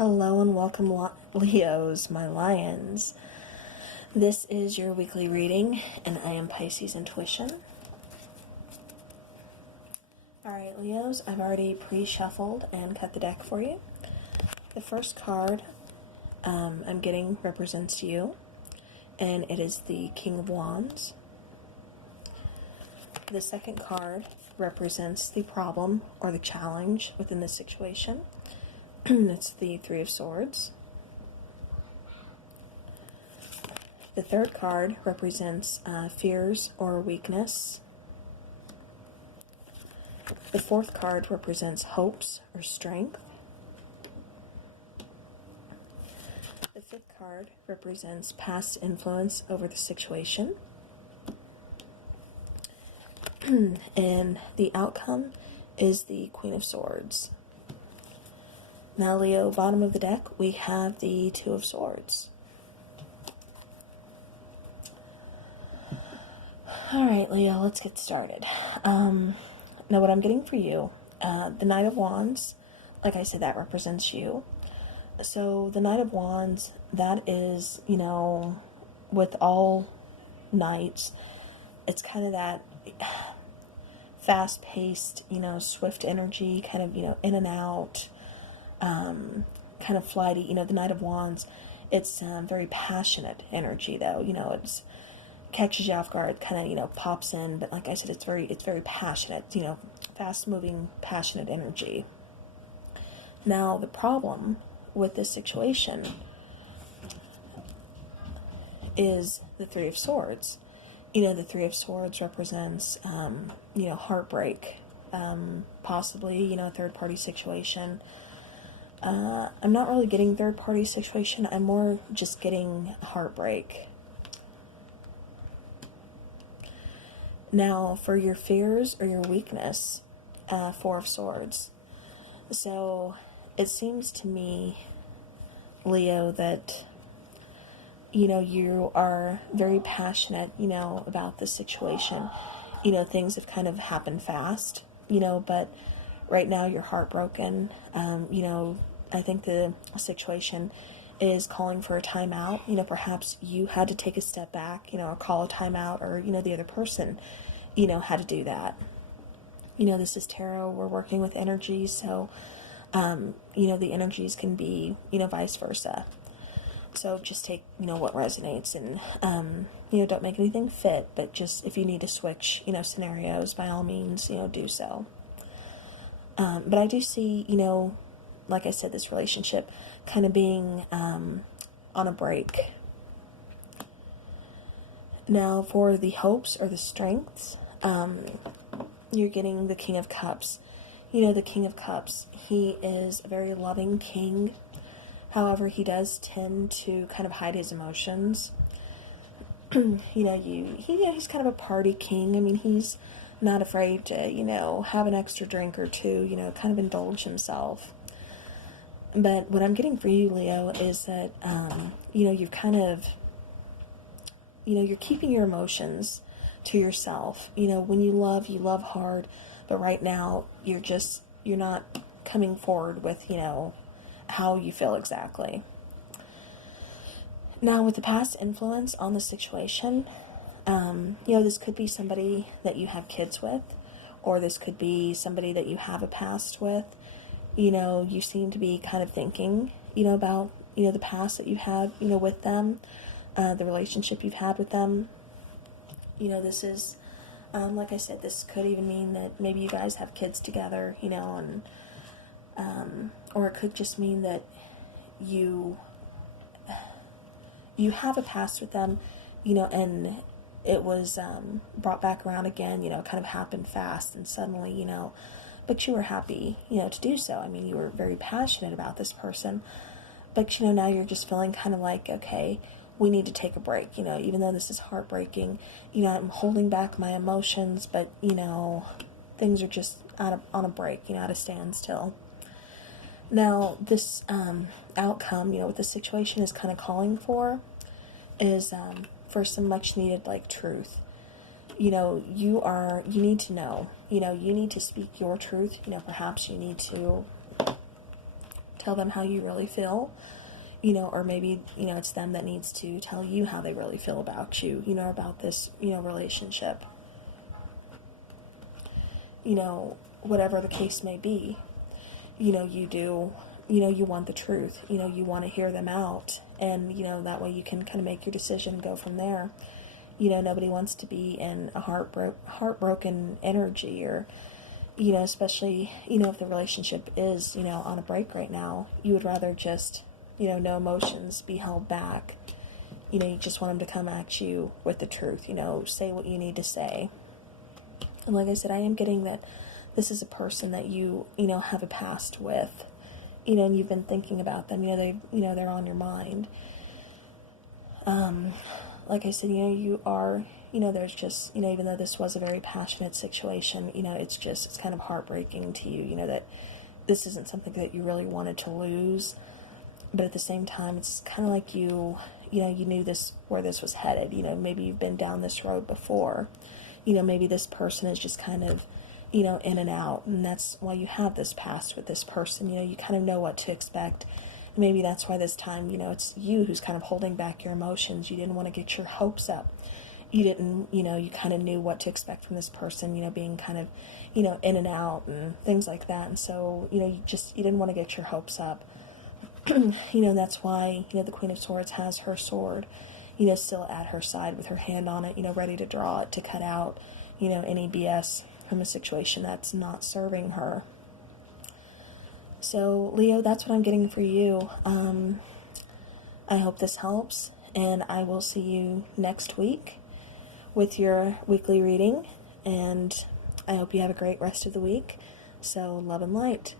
Hello and welcome, Leos, my lions. This is your weekly reading, and I am Pisces Intuition. Alright, Leos, I've already pre-shuffled and cut the deck for you. The first card I'm getting represents you, and it is the King of Wands. The second card represents the problem or the challenge within the situation. It's the Three of Swords. The third card represents fears or weakness. The fourth card represents hopes or strength. The fifth card represents past influence over the situation. And the outcome is the Queen of Swords. Now, Leo, bottom of the deck, we have the Two of Swords. Alright, Leo, let's get started. Now, what I'm getting for you, the Knight of Wands, like I said, that represents you. So, the Knight of Wands, that is, with all knights, it's kind of that fast-paced, swift energy, kind of, in and out, kind of flighty. The Knight of Wands, it's very passionate energy, though. It's catches you off guard, kind of, pops in, but like I said, it's very passionate, fast-moving, passionate energy. Now, the problem with this situation is the Three of Swords. The Three of Swords represents, heartbreak, possibly, a third-party situation. I'm not really getting third-party situation. I'm more just getting heartbreak. Now, for your fears or your weakness, Four of Swords. So, it seems to me, Leo, that, you are very passionate, about this situation. Things have kind of happened fast, but right now you're heartbroken. I think the situation is calling for a timeout. Perhaps you had to take a step back, or call a timeout, or, the other person, had to do that. This is tarot. We're working with energy, so, the energies can be, vice versa. So just take, what resonates, and, don't make anything fit, but just if you need to switch, scenarios, by all means, do so. But I do see, like I said, this relationship kind of being on a break. Now, for the hopes or the strengths, you're getting the King of Cups. The King of Cups, he is a very loving king. However, he does tend to kind of hide his emotions. He's kind of a party king. I mean, he's not afraid to, have an extra drink or two, kind of indulge himself. But what I'm getting for you, Leo, is that, you've kind of, you're keeping your emotions to yourself. When you love hard, but right now you're not coming forward with, how you feel exactly. Now, with the past influence on the situation, this could be somebody that you have kids with, or this could be somebody that you have a past with. You seem to be kind of thinking, about, the past that you had, with them, the relationship you've had with them. This is, like I said, this could even mean that maybe you guys have kids together, and, or it could just mean that you have a past with them, and it was brought back around again, kind of happened fast and suddenly, but you were happy, to do so. I mean, you were very passionate about this person, but, now you're just feeling kind of like, okay, we need to take a break, even though this is heartbreaking, I'm holding back my emotions, but, things are just on a break, at a standstill. Now, this outcome, what the situation is kind of calling for is for some much needed, truth. You need to know, you need to speak your truth. Perhaps you need to, tell them how you really feel, or maybe, it's them that needs to tell you how they really feel about you, about this, relationship. Whatever the case may be, you do, you want the truth, you want to hear them out, and, that way you can kind of make your decision and go from there. Nobody wants to be in a heartbroken energy, or, especially, if the relationship is, on a break right now. You would rather just, no emotions be held back. You just want them to come at you with the truth, say what you need to say. And like I said, I am getting that this is a person that you, have a past with, and you've been thinking about them, they're on your mind. Like I said, you are, there's just, even though this was a very passionate situation, it's kind of heartbreaking to you, that this isn't something that you really wanted to lose. But at the same time, it's kind of like you knew where this was headed. Maybe you've been down this road before. Maybe this person is just kind of, in and out. And that's why you have this past with this person. You kind of know what to expect. Maybe that's why this time, it's you who's kind of holding back your emotions. You didn't want to get your hopes up. You didn't, you kind of knew what to expect from this person, being kind of, in and out and things like that. And so, you didn't want to get your hopes up. And that's why, the Queen of Swords has her sword, still at her side with her hand on it, ready to draw it, to cut out, any BS from a situation that's not serving her. So, Leo, that's what I'm getting for you. I hope this helps, and I will see you next week with your weekly reading, and I hope you have a great rest of the week. So, love and light.